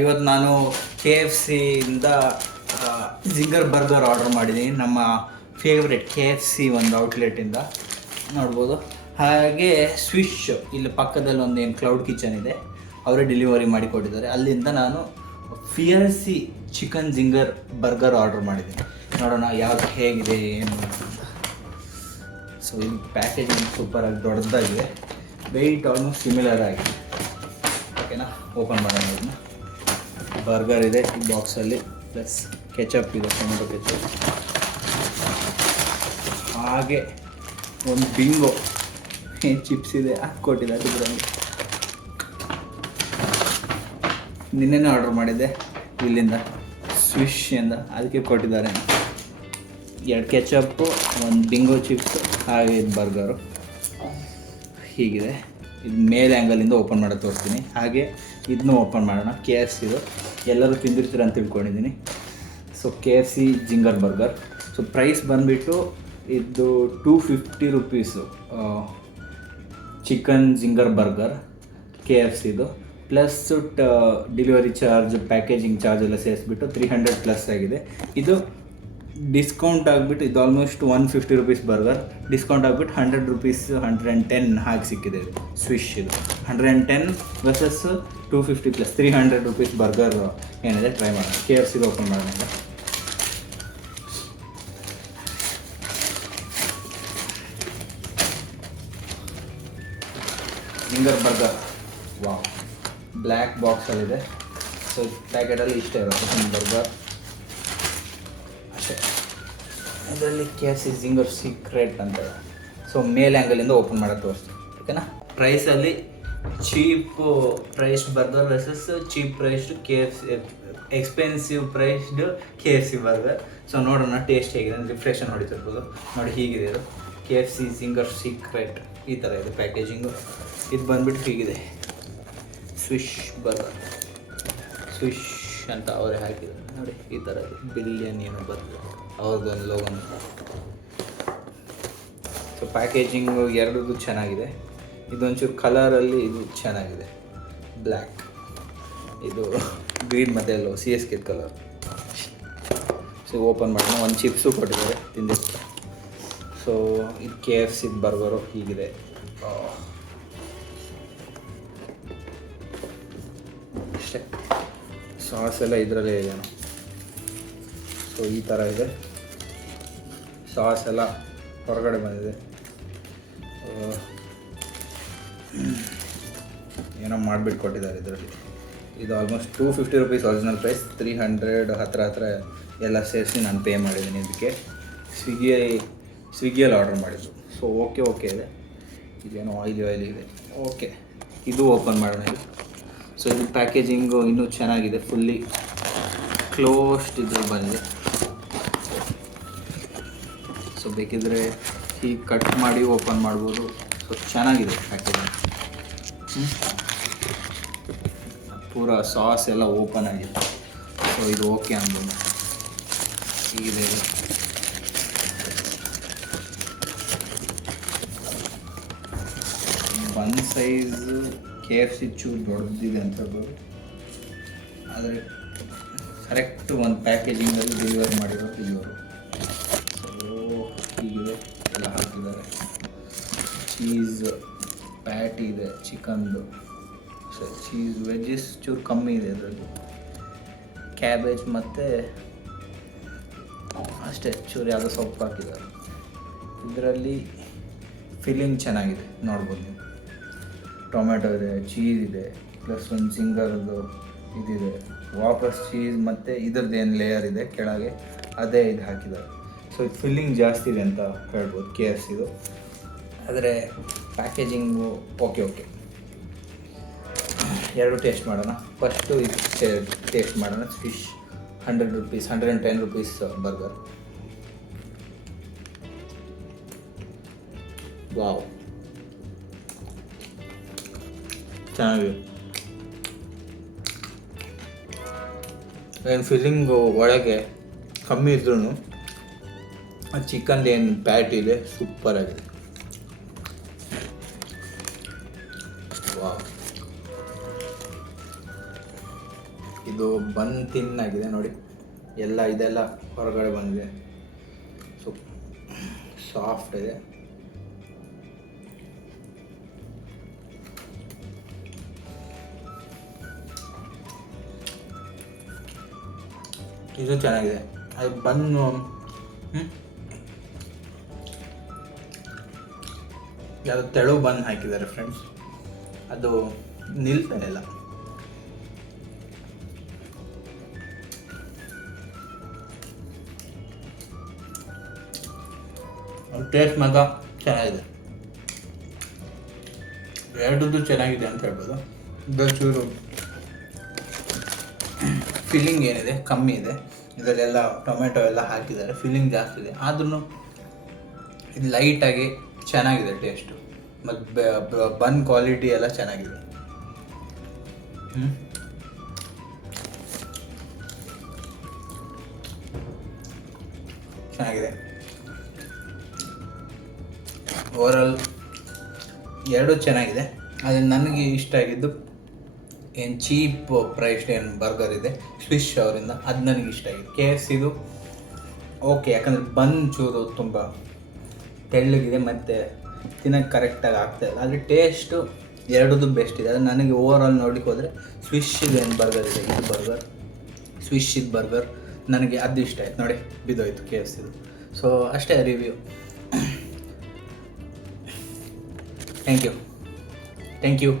ಇವತ್ತು ನಾನು K F ಸಿಯಿಂದ ಜಿಂಗರ್ burger order ಮಾಡಿದ್ದೀನಿ. ನಮ್ಮ ಫೇವ್ರೆಟ್ ಕೆ ಎಫ್ ಸಿ ಒಂದು ಔಟ್ಲೆಟಿಂದ ನೋಡ್ಬೋದು. ಹಾಗೆ ಸ್ವಿಶ್ ಇಲ್ಲಿ ಪಕ್ಕದಲ್ಲಿ ಒಂದು ಏನು ಕ್ಲೌಡ್ ಕಿಚನ್ ಇದೆ, ಅವರೇ ಡೆಲಿವರಿ ಮಾಡಿಕೊಟ್ಟಿದ್ದಾರೆ. ಅಲ್ಲಿಂದ ನಾನು ಫಿಯರ್ಸಿ ಚಿಕನ್ ಜಿಂಗರ್ ಬರ್ಗರ್ ಆರ್ಡರ್ ಮಾಡಿದ್ದೀನಿ. ನೋಡೋಣ ಯಾವುದು ಹೇಗಿದೆ ಏನು ಅಂತ. ಸೊ ಇಲ್ಲಿ ಪ್ಯಾಕೇಜಿಂಗ್ ಸೂಪರಾಗಿ ದೊಡ್ಡದಾಗಿದೆ, ವೆಯ್ಟ್ ಆಲ್ಮೋಸ್ಟ್ ಸಿಮಿಲರ್ ಆಗಿದೆ. ಓಕೆನಾ, ಓಪನ್ ಮಾಡೋಣ. ಇದನ್ನ ಬರ್ಗರ್ ಇದೆ ಈ ಬಾಕ್ಸಲ್ಲಿ, ಪ್ಲಸ್ ಕೆಚಪ್ ಇದೆ, ಟೊಮೆಟೊ ಕೆಚಪ್. ಹಾಗೆ ಒಂದು ಬಿಂಗೋ ಏನು ಚಿಪ್ಸ್ ಇದೆ ಅದು ಕೊಟ್ಟಿದ್ದಾರೆ ಇದರಲ್ಲಿ. ನಿನ್ನೆನೇ ಆರ್ಡರ್ ಮಾಡಿದ್ದೆ ಇಲ್ಲಿಂದ ಸ್ವಿಶ್ ಇಂದ, ಅದಕ್ಕೆ ಕೊಟ್ಟಿದ್ದಾರೆ. 2 ಕೆಚಪ್ಪು, ಒಂದು ಬಿಂಗೋ ಚಿಪ್ಸು, ಹಾಗೆ ಇದು ಬರ್ಗರು ಹೀಗಿದೆ. ಇದು ಮೇಲ್ ಆ್ಯಂಗಲಿಂದ ಓಪನ್ ಮಾಡೋದು ತೋರಿಸ್ತೀನಿ. ಹಾಗೆ ಇದನ್ನೂ ಓಪನ್ ಮಾಡೋಣ. ಕೆ ಎಫ್ ಸಿದು ಎಲ್ಲರೂ ತಿಂದಿರ್ತೀರ ಅಂತ ತಿಳ್ಕೊಂಡಿದ್ದೀನಿ. So K F C zinger burger. So price ಬಂದುಬಿಟ್ಟು ಇದು 250 rupees chicken zinger burger K F ಸಿದು, plus delivery charge, packaging charge ಎಲ್ಲ ಸೇರಿಸ್ಬಿಟ್ಟು 300+ ಆಗಿದೆ. ಇದು ಡಿಸ್ಕೌಂಟ್ ಆಗಿಬಿಟ್ಟು ಇದು ಆಲ್ಮೋಸ್ಟ್ 150 ರುಪೀಸ್ ಬರ್ಗರ್, ಡಿಸ್ಕೌಂಟ್ ಆಗಿಬಿಟ್ಟು 100 ರುಪೀಸ್ 110 ಹಾಗೆ ಸಿಕ್ಕಿದೆ. ಇದು ಸ್ವಿಶ್ ಇದು 110 ವರ್ಸಸ್ 250 + 300 ರುಪೀಸ್ ಬರ್ಗರ್ ಏನಿದೆ ಟ್ರೈ ಮಾಡೋಣ. ಕೆ ಎಫ್ ಸಿದು ಓಪನ್ ಮಾಡೋಣ. ಜಿಂಗರ್ ಬರ್ಗರ್, ವಾವ್, ಬ್ಲ್ಯಾಕ್ ಬಾಕ್ಸಲ್ಲಿದೆ. ಸೊ ಪ್ಯಾಕೆಟಲ್ಲಿ ಇಷ್ಟೇ ಇರುತ್ತೆ ಬರ್ಗರ್ ಅಷ್ಟೇ. ಇದರಲ್ಲಿ K F C zinger secret ಅಂತ. ಸೊ ಮೇಲ್ ಆ್ಯಂಗಲಿಂದ ಓಪನ್ ಮಾಡೋದು ತೋರಿಸ್ತೀನಿ, ಓಕೆನಾ. ಪ್ರೈಸಲ್ಲಿ cheap priced burger versus cheap priced K F C, expensive priced K F C burger. So ನೋಡೋಣ ಟೇಸ್ಟ್ ಹೇಗಿದೆ. ರಿಫ್ರೆಶನ್ ಹೊಡಿತಿರ್ಬೋದು ನೋಡಿ, ಹೀಗಿದೆ ಇದು K F C zinger secret. ಈ ಥರ ಇದೆ ಪ್ಯಾಕೇಜಿಂಗು. ಇದು ಬಂದುಬಿಟ್ಟು ಹೀಗಿದೆ, ಸ್ವಿಶ್ ಬರ್ಗರ್, ಸ್ವಿಶ್ ಅಂತ ಅವರೇ ಹಾಕಿದ್ದಾರೆ ನೋಡಿ. ಈ ಥರ ಬಿಲಿಯನ್ ಏನು ಬರ್ತದೆ ಅವ್ರದ್ದೊಂದು ಲೋಗನ್. ಸೊ ಪ್ಯಾಕೇಜಿಂಗು ಎರಡೂ ಚೆನ್ನಾಗಿದೆ. ಇದೊಂಚೂರು ಕಲರಲ್ಲಿ ಇದು ಚೆನ್ನಾಗಿದೆ, ಬ್ಲ್ಯಾಕ್, ಇದು ಗ್ರೀನ್ ಮತ್ತು ಎಲ್ಲೋ CSK ಕಲರ್. ಸೊ ಓಪನ್ ಮಾಡೋಣ. ಒಂದು ಚಿಪ್ಸು ಕೊಟ್ಟಿದ್ದಾರೆ, ತಿಂದಿರ್ತಾರೆ. ಸೊ ಇದು ಕೆ ಎಫ್ ಸಿ ಬರ್ಗರು ಹೀಗಿದೆ. ಅಷ್ಟೇ, ಸಾಸ್ ಎಲ್ಲ ಇದರಲ್ಲೇ ಇದೆ. ಸೊ ಈ ಥರ ಇದೆ, ಸಾಸ್ ಎಲ್ಲ ಹೊರಗಡೆ ಬಂದಿದೆ. ಏನೋ ಮಾಡಿಬಿಟ್ಟು ಕೊಟ್ಟಿದ್ದಾರೆ ಇದರಲ್ಲಿ. ಇದು ಆಲ್ಮೋಸ್ಟ್ 250 ರುಪೀಸ್ ಒರಿಜಿನಲ್ ಪ್ರೈಸ್, 300 ಹತ್ರ ಎಲ್ಲ ಸೇರಿಸಿ ನಾನು ಪೇ ಮಾಡಿದ್ದೀನಿ. ಇದಕ್ಕೆ ಸ್ವಿಗ್ಗಿಯಲ್ಲಿ ಆರ್ಡರ್ ಮಾಡಿದ್ದು. ಸೊ ಓಕೆ ಇದೆ. ಇದೇನೋ ಆಯಿಲಿ ಇದೆ. ಓಕೆ, ಇದು ಓಪನ್ ಮಾಡೋಣ. ಇದು ಸೊ ಇದು ಪ್ಯಾಕೇಜಿಂಗು ಇನ್ನೂ ಚೆನ್ನಾಗಿದೆ, ಫುಲ್ಲಿ ಕ್ಲೋಸ್ಡ್ ಇದ್ರಲ್ಲಿ ಬಂದಿದೆ. ಸೊ ಬೇಕಿದ್ರೆ ಹೀಗೆ ಕಟ್ ಮಾಡಿ ಓಪನ್ ಮಾಡ್ಬೋದು. ಸೊ ಚೆನ್ನಾಗಿದೆ ಪ್ಯಾಕೇಜಿಂಗ್. ಪೂರ ಸಾಸ್ ಎಲ್ಲ ಓಪನ್ ಆಗಿದೆ. ಸೊ ಇದು ಓಕೆ ಅನ್ಬೋದು. ಹೀಗಿದೆ ಇದು. ಬನ್ ಸೈಜು ಕೆ ಎಫ್ ಸಿ ಚೂರು ದೊಡ್ಡದಿದೆ ಅಂತ ಹೇಳ್ಬೋದು, ಆದರೆ ಕರೆಕ್ಟ್ ಒಂದು ಪ್ಯಾಕೇಜಿಂಗಲ್ಲಿ ಡೆಲಿವರಿ ಮಾಡಿರೋದು ಇವರು. ಸೊ ಹೀಗಿದೆ, ಎಲ್ಲ ಹಾಕಿದ್ದಾರೆ. ಚೀಸ್ ಪ್ಯಾಟಿ ಇದೆ ಚಿಕನ್ದು. ಸೊ ಚೀಸ್ ವೆಜ್ಜಸ್ ಚೂರು ಕಮ್ಮಿ ಇದೆ ಇದರಲ್ಲಿ. ಕ್ಯಾಬೇಜ್ ಮತ್ತು ಅಷ್ಟೇ ಚೂರು ಯಾವುದೋ ಸೊಪ್ಪು ಹಾಕಿದ್ದಾರೆ. ಇದರಲ್ಲಿ ಫಿಲ್ಲಿಂಗ್ ಚೆನ್ನಾಗಿದೆ, ನೋಡ್ಬೋದು ನೀವು. ಟೊಮೆಟೊ ಇದೆ, ಚೀಸ್ ಇದೆ, ಪ್ಲಸ್ ಒಂದು ಜಿಂಗರ್ದು ಇದಿದೆ, ವಾಪಸ್ ಚೀಸ್ ಮತ್ತು ಇದ್ರದ್ದು ಏನು ಲೇಯರ್ ಇದೆ ಕೆಳಗೆ ಅದೇ ಇದು ಹಾಕಿದ್ದಾರೆ. ಸೊ ಇದು ಫಿಲ್ಲಿಂಗ್ ಜಾಸ್ತಿ ಇದೆ ಅಂತ ಹೇಳ್ಬೋದು ಕೆ ಎಫ್ ಸಿದು. ಆದರೆ ಪ್ಯಾಕೇಜಿಂಗು ಓಕೆ. ಎರಡು ಟೇಸ್ಟ್ ಮಾಡೋಣ. ಫಸ್ಟು ಇದು ಟೇಸ್ಟ್ ಮಾಡೋಣ. Fish 100 rupees 110 rupees burger. Wow, ಚೆನ್ನಾಗಿದೆ. ಏನು ಫಿಲ್ಲಿಂಗು ಒಳಗೆ ಕಮ್ಮಿ ಇದ್ರೂ ಚಿಕನ್ ಏನು ಪ್ಯಾಟಿ ಇದೆ ಸೂಪರ್ ಆಗಿದೆ. ವಾವ್, ಇದು ಬನ್ ತಿನ್ನಾಗಿದೆ ನೋಡಿ, ಎಲ್ಲ ಇದೆಲ್ಲ ಹೊರಗಡೆ ಬಂದಿದೆ. ಸೊ ಸಾಫ್ಟ್ ಇದೆ. ಇದು ಚೆನ್ನಾಗಿದೆ. ಅದು ಬನ್ನು ಯಾವುದು ತೆಳು ಬನ್ ಹಾಕಿದ್ದಾರೆ ಫ್ರೆಂಡ್ಸ್, ಅದು ನಿಲ್ತಾನೆ ಇಲ್ಲ. ಟೇಸ್ಟ್ ಮಾತ್ರ ಚೆನ್ನಾಗಿದೆ, ಎರಡದ್ದು ಚೆನ್ನಾಗಿದೆ ಅಂತ ಹೇಳ್ಬೋದು. ಇದು ಚೂರು ಫಿಲ್ಲಿಂಗ್ ಏನಿದೆ ಕಮ್ಮಿ ಇದೆ, ಇದರಲ್ಲೆಲ್ಲ ಟೊಮೆಟೊ ಎಲ್ಲ ಹಾಕಿದ್ದಾರೆ, ಫಿಲ್ಲಿಂಗ್ ಜಾಸ್ತಿ ಇದೆ. ಆದ್ರೂ ಇದು ಲೈಟಾಗಿ ಚೆನ್ನಾಗಿದೆ ಟೇಸ್ಟು, ಮತ್ತು ಬನ್ ಕ್ವಾಲಿಟಿ ಎಲ್ಲ ಚೆನ್ನಾಗಿದೆ. ಚೆನ್ನಾಗಿದೆ. ಓವರಾಲ್ ಎರಡೂ ಚೆನ್ನಾಗಿದೆ. ಆದರೆ ನನಗೆ ಇಷ್ಟ ಆಗಿದ್ದು ಏನು ಚೀಪ್ ಪ್ರೈಸ್ ಏನು ಬರ್ಗರ್ ಇದೆ ಸ್ವಿಶ್ ಅವರಿಂದ, ಅದು ನನಗೆ ಇಷ್ಟ ಆಗಿದೆ. KFCದು ಓಕೆ, ಯಾಕಂದರೆ ಬನ್ ಚೂರು ತುಂಬ ತೆಳ್ಳಗಿದೆ ಮತ್ತು ತಿನ್ನೋಕ್ಕೆ ಕರೆಕ್ಟಾಗಿ ಆಗ್ತಾಯಿಲ್ಲ. ಆದರೆ ಟೇಸ್ಟು ಎರಡದು ಬೆಸ್ಟ್ ಇದೆ. ಅದು ನನಗೆ ಓವರಾಲ್ ನೋಡ್ಲಿಕ್ಕೆ ಹೋದರೆ ಸ್ವಿಶ್ದು ಏನು ಬರ್ಗರ್ ಇದೆ, ಇದು ಬರ್ಗರ್ ಸ್ವಿಶ್ದು ಬರ್ಗರ್ ನನಗೆ ಅದು ಇಷ್ಟ ಆಯ್ತು. ನೋಡಿ ಬಿದ್ದೋಯ್ತು KFCದು. ಸೊ ಅಷ್ಟೇ ರಿವ್ಯೂ. Thank you.